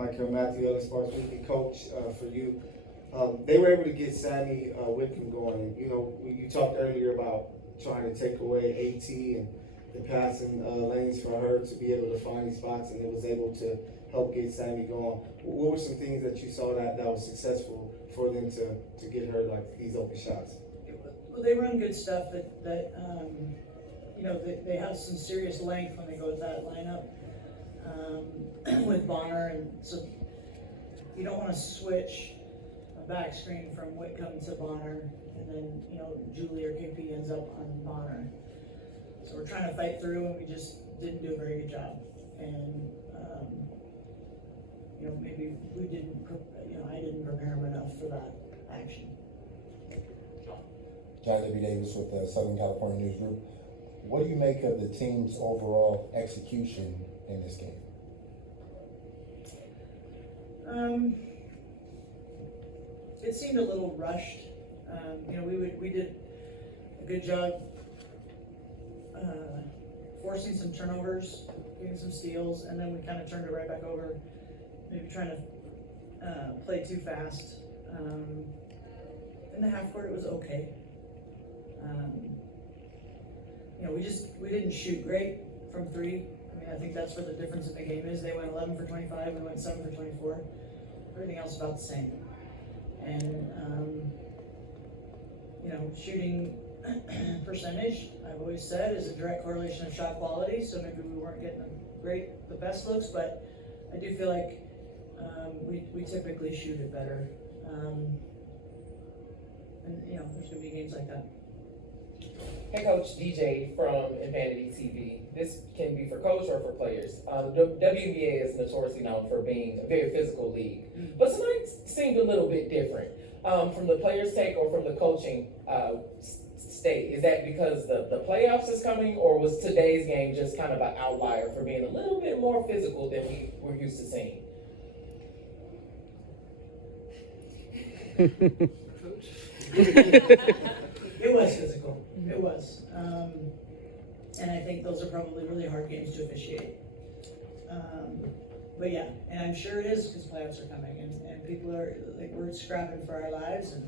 Michael Matthew Ellis, Sports Weekly coach for you. They were able to get Sammy Whitcomb going. And, you know, you talked earlier about trying to take away AT and the passing lanes for her to be able to find these spots, and it was able to help get Sammy going. What were some things that you saw that was successful for them to get her like these open shots? Well, they run good stuff that you know, they have some serious length when they go with that lineup with Bonner, and so you don't want to switch a back screen from Whitcomb to Bonner, and then, you know, Julie or KP ends up on Bonner. So we're trying to fight through, and we just didn't do a very good job. And you know, maybe we didn't, you know, I didn't prepare him enough for that action. John W. Davis with the Southern California News Group. What do you make of the team's overall execution in this game? It seemed a little rushed. You know, we did a good job forcing some turnovers, getting some steals, and then we kind of turned it right back over, maybe trying to play too fast. In the half court, it was okay. You know, we didn't shoot great from three. I mean, I think that's where the difference in the game is. They went 11 for 25, we went 7 for 24. Everything else about the same. And, you know, shooting percentage, I've always said, is a direct correlation of shot quality, so maybe we weren't getting the best looks, but I do feel like we typically shoot it better. And, you know, there's going to be games like that. Hey Coach, DJ from Infinity TV. This can be for coach or for players. The WNBA is notoriously known for being a very physical league, but tonight seemed a little bit different. From the players' take or from the coaching state, is that because the playoffs is coming, or was today's game just kind of an outlier for being a little bit more physical than we were used to seeing? It was physical. It was. And I think those are probably really hard games to officiate. But yeah, and I'm sure it is because playoffs are coming, and people are, like, we're scrapping for our lives, and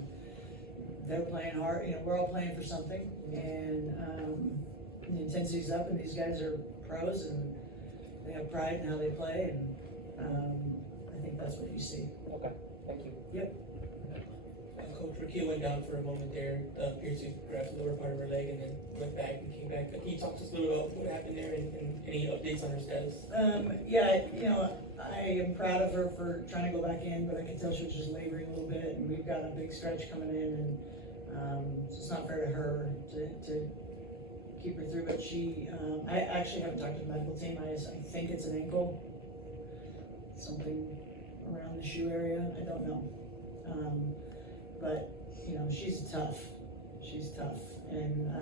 they're playing hard. You know, we're all playing for something, and the intensity's up, and these guys are pros, and they have pride in how they play, and I think that's what you see. Okay, thank you. Yep. Coach Raquel went down for a moment there, appeared to grab the lower part of her leg and then went back and came back. Can you talk to us a little about what happened there and any updates on her status? Yeah, you know, I am proud of her for trying to go back in, but I could tell she was just laboring a little bit, and we've got a big stretch coming in, and so it's not fair to her to keep her through. But she, I actually haven't talked to the medical team. I think it's an ankle, something around the shoe area. I don't know. But, you know, she's tough, and I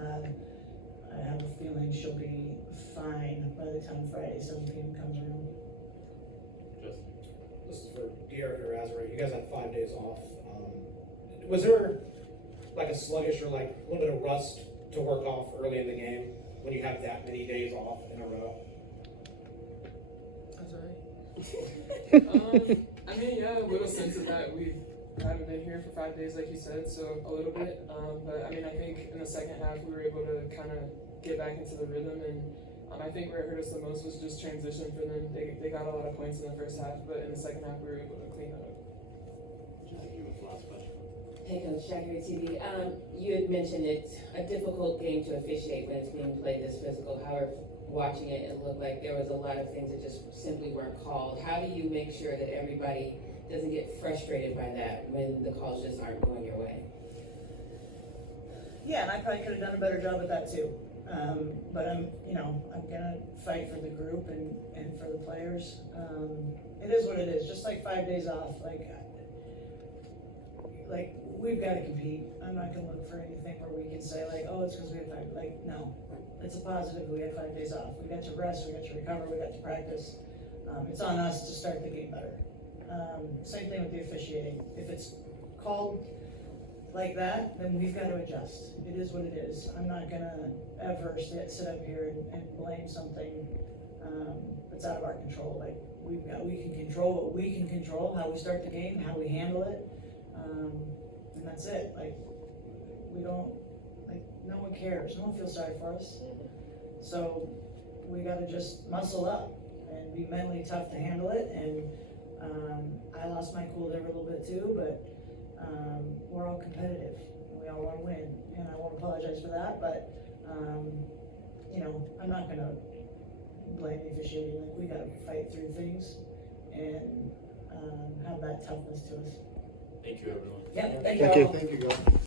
have a feeling she'll be fine by the time Friday 7 p.m. comes around. This is for Dearica or Azurà. You guys had 5 days off. Was there like a sluggish or like a little bit of rust to work off early in the game when you have that many days off in a row? That's right. I mean, yeah, a little sense of that. We haven't been here for 5 days, like you said, so a little bit. But I mean, I think in the second half we were able to kind of get back into the rhythm, and I think where it hurt us the most was just transition for them. They got a lot of points in the first half, but in the second half we were able to clean up. Hey Coach, Jackie TV. You had mentioned it's a difficult game to officiate when it's being played this physical. However, watching it, it looked like there was a lot of things that just simply weren't called. How do you make sure that everybody doesn't get frustrated by that when the calls just aren't going your way? Yeah, and I probably could have done a better job at that too. But I'm gonna fight for the group and for the players. It is what it is. Just like 5 days off, like we've got to compete. I'm not gonna look for anything where we can say like, oh, it's because we had 5. Like, no, it's a positive. We had 5 days off. We got to rest. We got to recover. We got to practice. It's on us to start the game better. Same thing with the officiating. If it's called like that, then we've got to adjust. It is what it is. I'm not gonna ever sit up here and blame something it's out of our control. Like, we can control what we can control, how we start the game, how we handle it, and that's it. Like, we don't, like, no one cares, no one feels sorry for us. So we gotta just muscle up and be mentally tough to handle it. And I lost my cool there a little bit too, but we're all competitive. We all wanna win, and I won't apologize for that, but you know, I'm not gonna blame the officiating. Like, we gotta fight through things and have that toughness to us. Thank you, everyone. Yeah, thank you Thank you. all. Thank you, guys.